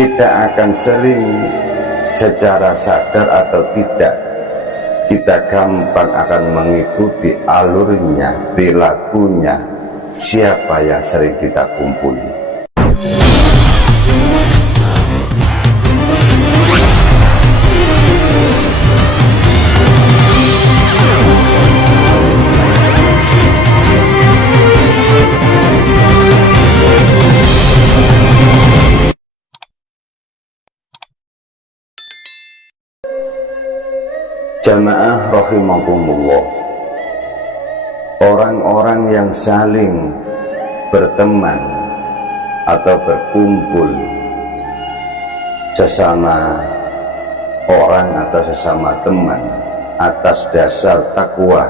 kita akan sering secara sadar atau tidak, kita gampang akan mengikuti alurnya, perilakunya siapa yang sering kita kumpuli. Jamaah rahimakumullah, orang-orang yang saling berteman atau berkumpul sesama orang atau sesama teman atas dasar takwa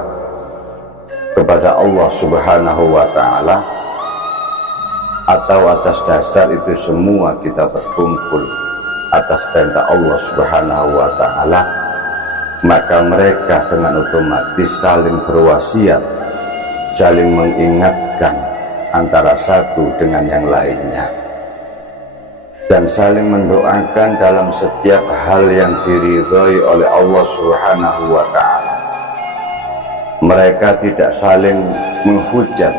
kepada Allah Subhanahu wa ta'ala, atau atas dasar itu semua kita berkumpul atas perintah Allah Subhanahu wa ta'ala, maka mereka dengan otomatis saling berwasiat, saling mengingatkan antara satu dengan yang lainnya, dan saling mendoakan dalam setiap hal yang diridhoi oleh Allah Subhanahu wa ta'ala. Mereka tidak saling menghujat,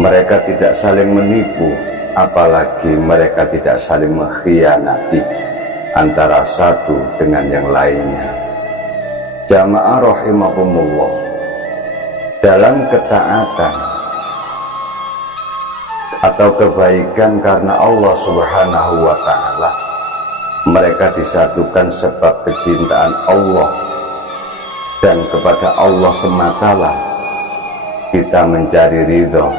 mereka tidak saling menipu, apalagi mereka tidak saling mengkhianati antara satu dengan yang lainnya. Jamaah rahimakumullah, dalam ketaatan atau kebaikan karena Allah Subhanahu wa ta'ala, mereka disatukan sebab kecintaan Allah, dan kepada Allah sematalah kita mencari ridho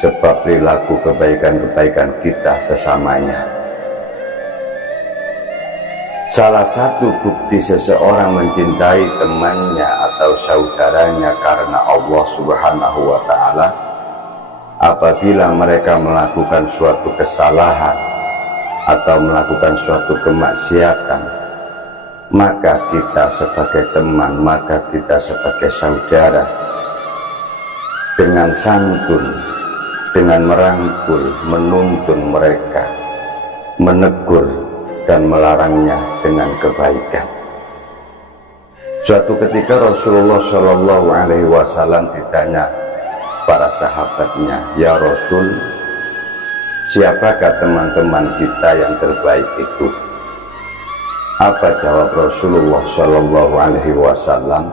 sebab perilaku kebaikan-kebaikan kita sesamanya. Salah satu bukti seseorang mencintai temannya atau saudaranya karena Allah Subhanahu wa ta'ala, apabila mereka melakukan suatu kesalahan atau melakukan suatu kemaksiatan, maka kita sebagai teman, maka kita sebagai saudara, dengan santun, dengan merangkul, menuntun mereka, menegur dan melarangnya dengan kebaikan. Suatu ketika Rasulullah Shallallahu Alaihi Wasallam ditanya para sahabatnya, "Ya Rasul, siapakah teman-teman kita yang terbaik itu?" Apa jawab Rasulullah Shallallahu Alaihi Wasallam?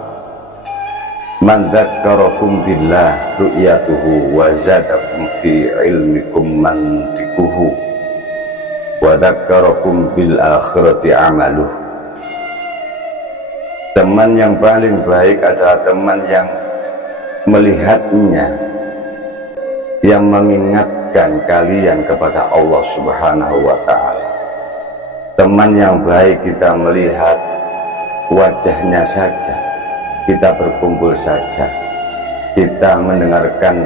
"Man dzakarakum billah ru'yatuhu wa zadakum fi ilmikum mantikuhu wa dzakarakum bil akhirati amaluh." Teman yang paling baik adalah teman yang melihatnya, yang mengingatkan kalian kepada Allah Subhanahu wa ta'ala. Teman yang baik kita melihat wajahnya saja, kita berkumpul saja, kita mendengarkan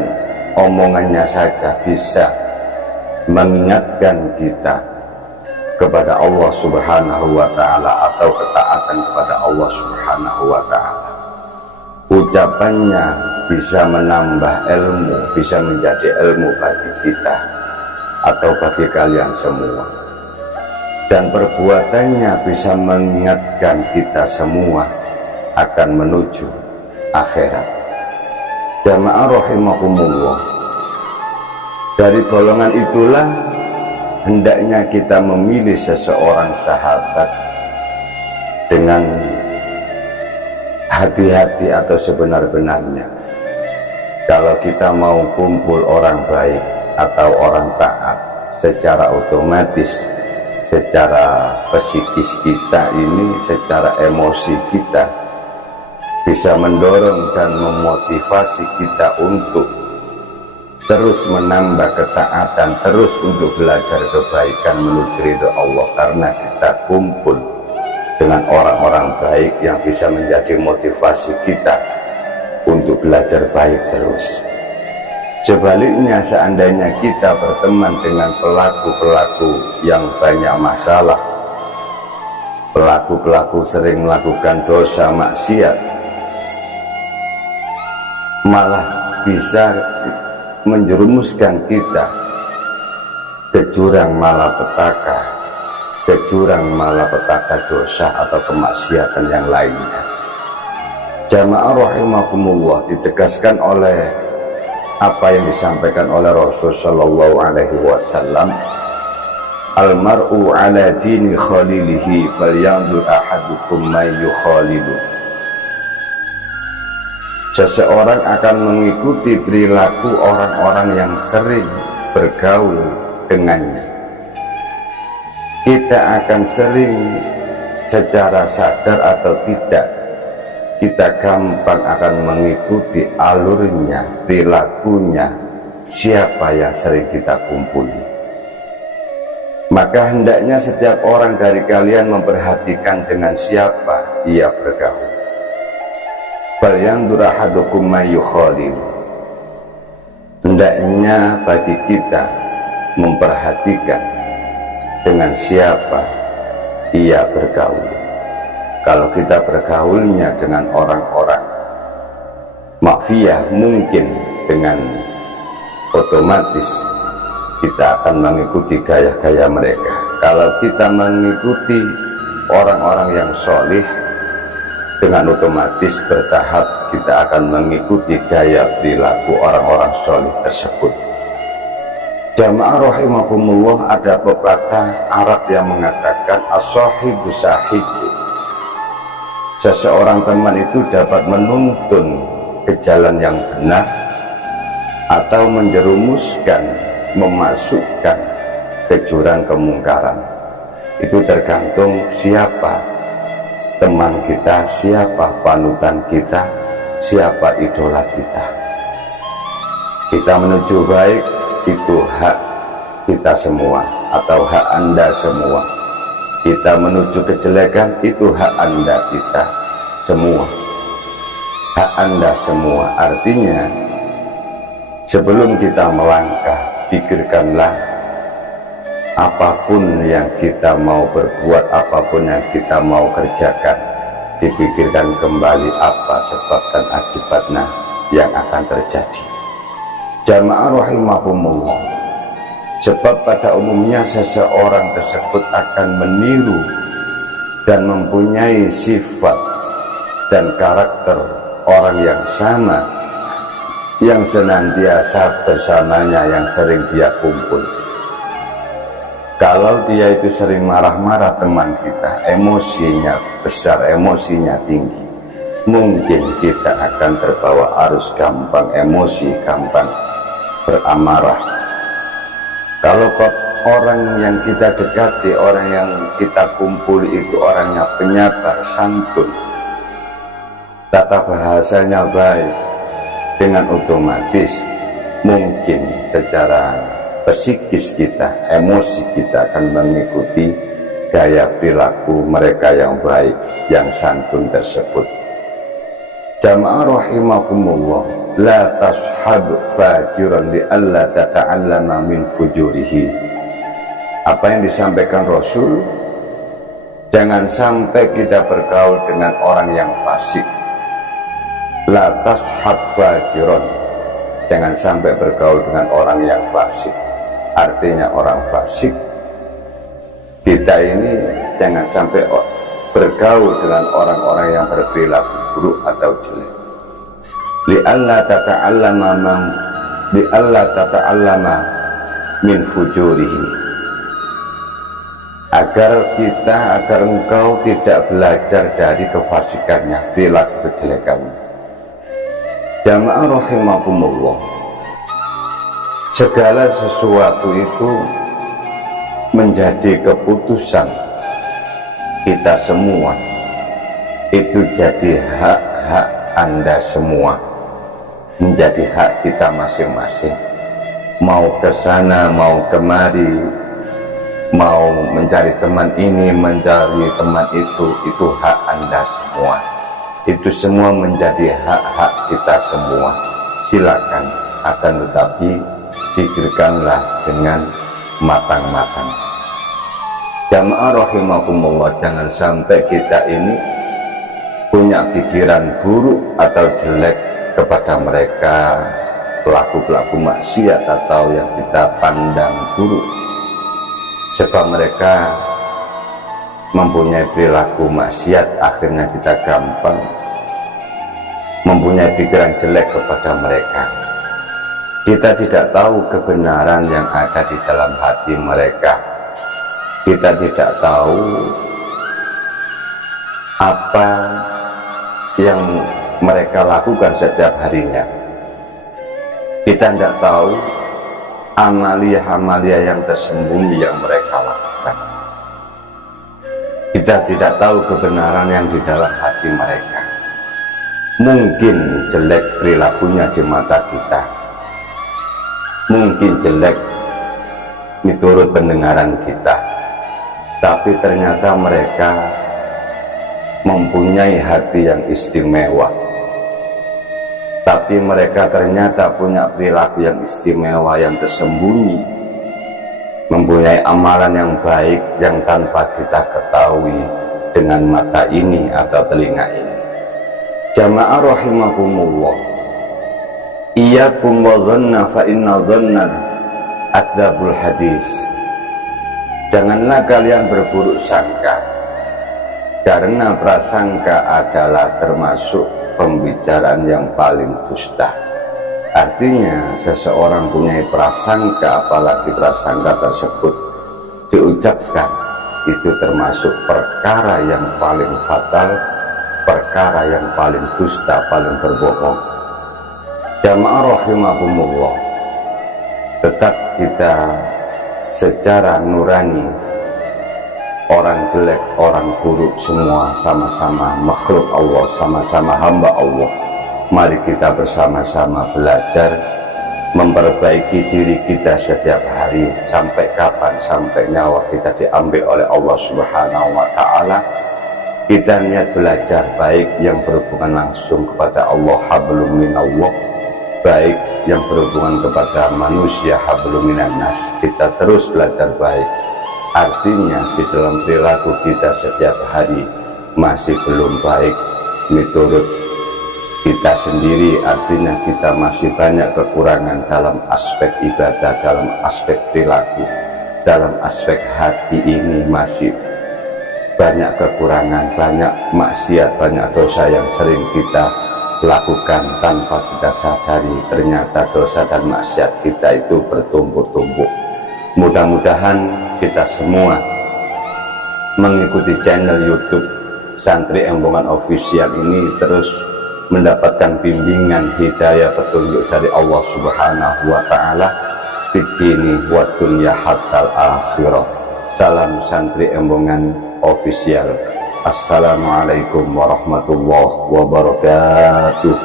omongannya saja bisa mengingatkan kita kepada Allah Subhanahu wa ta'ala atau ketaatan kepada Allah Subhanahu wa ta'ala. Ucapannya bisa menambah ilmu, bisa menjadi ilmu bagi kita atau bagi kalian semua, dan perbuatannya bisa mengingatkan kita semua akan menuju akhirat. Jamaah rahimakumullah, dari golongan itulah hendaknya kita memilih seseorang sahabat dengan hati-hati atau sebenar-benarnya. Kalau kita mau kumpul orang baik atau orang taat, secara otomatis, secara psikis kita ini, secara emosi kita bisa mendorong dan memotivasi kita untuk terus menambah ketaatan, terus untuk belajar kebaikan menuju ridho Allah, karena kita kumpul dengan orang-orang baik yang bisa menjadi motivasi kita untuk belajar baik terus. Sebaliknya, seandainya kita berteman dengan pelaku-pelaku yang banyak masalah, pelaku-pelaku sering melakukan dosa maksiat, malah bisa menjerumuskan kita ke jurang malapetaka, ke jurang malapetaka dosa atau kemaksiatan yang lainnya. Jamaah rahimakumullah, ditegaskan oleh apa yang disampaikan oleh Rasul Shallallahu Alaihi Wasallam, almar'u ala dini khalilihi falyanzur ahadukum may yukhalilu. Seseorang akan mengikuti perilaku orang-orang yang sering bergaul dengannya. Kita akan sering secara sadar atau tidak, kita gampang akan mengikuti alurnya, perilakunya, siapa yang sering kita kumpuli. Maka hendaknya setiap orang dari kalian memperhatikan dengan siapa ia bergaul. Falyanzur ahadukum may yukhalil. Hendaknya bagi kita memperhatikan dengan siapa ia bergaul. Kalau kita bergaulnya dengan orang-orang mafia, mungkin dengan otomatis kita akan mengikuti gaya-gaya mereka. Kalau kita mengikuti orang-orang yang solih, dengan otomatis bertahap kita akan mengikuti gaya perilaku orang-orang solih tersebut. Jamaah rahimakumullah, ada pepatah Arab yang mengatakan as-sahibu sahibu. Seseorang teman itu dapat menuntun ke jalan yang benar atau menjerumuskan, memasukkan ke jurang kemungkaran. Itu tergantung siapa teman kita, siapa panutan kita, siapa idola kita. Kita menuju baik, itu hak kita semua atau hak Anda semua. Kita menuju kejelekan, itu hak Anda kita semua, hak Anda semua. Artinya sebelum kita melangkah, pikirkanlah apapun yang kita mau berbuat, apapun yang kita mau kerjakan, dipikirkan kembali apa sebab dan akibatnya yang akan terjadi. Jamaah rahimakumullah, sebab pada umumnya seseorang tersebut akan meniru dan mempunyai sifat dan karakter orang yang sama, yang senantiasa bersamanya, yang sering dia kumpul. Kalau dia itu sering marah-marah teman kita, emosinya besar, emosinya tinggi, mungkin kita akan terbawa arus, gampang emosi, gampang beramarah. Kalau orang yang kita dekati, orang yang kita kumpuli itu orangnya penyabar, santun, tata bahasanya baik, dengan otomatis mungkin secara psikis kita, emosi kita akan mengikuti gaya perilaku mereka yang baik, yang santun tersebut. Jamaah rahimakumullah, la tashhab fajiran li alla tata'allama min fujurihi. Apa yang disampaikan Rasul, jangan sampai kita bergaul dengan orang yang fasik. La tashhab fajiran, jangan sampai bergaul dengan orang yang fasik. Artinya orang fasik, kita ini jangan sampai bergaul dengan orang-orang yang berperilaku buruk atau jelek. Li'alla tata'allama min fujurihi, agar engkau tidak belajar dari kefasikannya, perilaku kejelekannya. Jamaah rahimakumullah, segala sesuatu itu menjadi keputusan kita semua, itu jadi hak-hak Anda semua, menjadi hak kita masing-masing. Mau ke sana, mau kemari, mau mencari teman ini, mencari teman itu hak Anda semua. Itu semua menjadi hak-hak kita semua. Silakan, akan tetapi pikirkanlah dengan matang-matang. Jamaah rahimakumullah, jangan sampai kita ini punya pikiran buruk atau jelek kepada mereka pelaku-pelaku maksiat atau yang kita pandang buruk. sebab mereka mempunyai perilaku maksiat, akhirnya kita gampang mempunyai pikiran jelek kepada mereka. Kita tidak tahu kebenaran yang ada di dalam hati mereka. Kita tidak tahu apa yang mereka lakukan setiap harinya. Kita tidak tahu amalia-amalia yang tersembunyi yang mereka lakukan. Kita tidak tahu kebenaran yang di dalam hati mereka. Mungkin jelek perilakunya di mata kita, mungkin jelek menurut pendengaran kita, tapi ternyata mereka mempunyai hati yang istimewa. Tapi mereka ternyata punya perilaku yang istimewa, yang tersembunyi, mempunyai amalan yang baik yang tanpa kita ketahui dengan mata ini atau telinga ini. Jamaah rahimakumullah, iyyakum wa dhanna fa inna dhanna adzabul hadis. Janganlah kalian berburuk sangka, karena prasangka adalah termasuk pembicaraan yang paling dusta. Artinya seseorang punya prasangka, apalagi prasangka tersebut diucapkan, itu termasuk perkara yang paling fatal, perkara yang paling dusta, paling berbohong. Jamaah rahimahumullah, tetap kita secara nurani, orang jelek, orang buruk, semua sama-sama makhluk Allah, sama-sama hamba Allah. Mari kita bersama-sama belajar memperbaiki diri kita setiap hari. Sampai kapan? Sampai nyawa kita diambil oleh Allah Subhanahu wa Ta'ala. Kita niat belajar baik yang berhubungan langsung kepada Allah, hablum minallah, baik yang berhubungan kepada manusia, hablum minannas. Kita terus belajar baik. Artinya di dalam perilaku kita setiap hari masih belum baik menurut kita sendiri. Artinya kita masih banyak kekurangan dalam aspek ibadah, dalam aspek perilaku, dalam aspek hati ini masih banyak kekurangan, banyak maksiat, banyak dosa yang sering kita lakukan tanpa kita sadari. Ternyata dosa dan maksiat kita itu bertumpuk-tumpuk. Mudah-mudahan kita semua mengikuti channel YouTube Santri Embongan Official ini terus mendapatkan bimbingan hidayah petunjuk dari Allah Subhanahu wa Ta'ala di dini wa dunya hatta akhirah. Salam Santri Embongan Official. Assalamualaikum warahmatullahi wabarakatuh.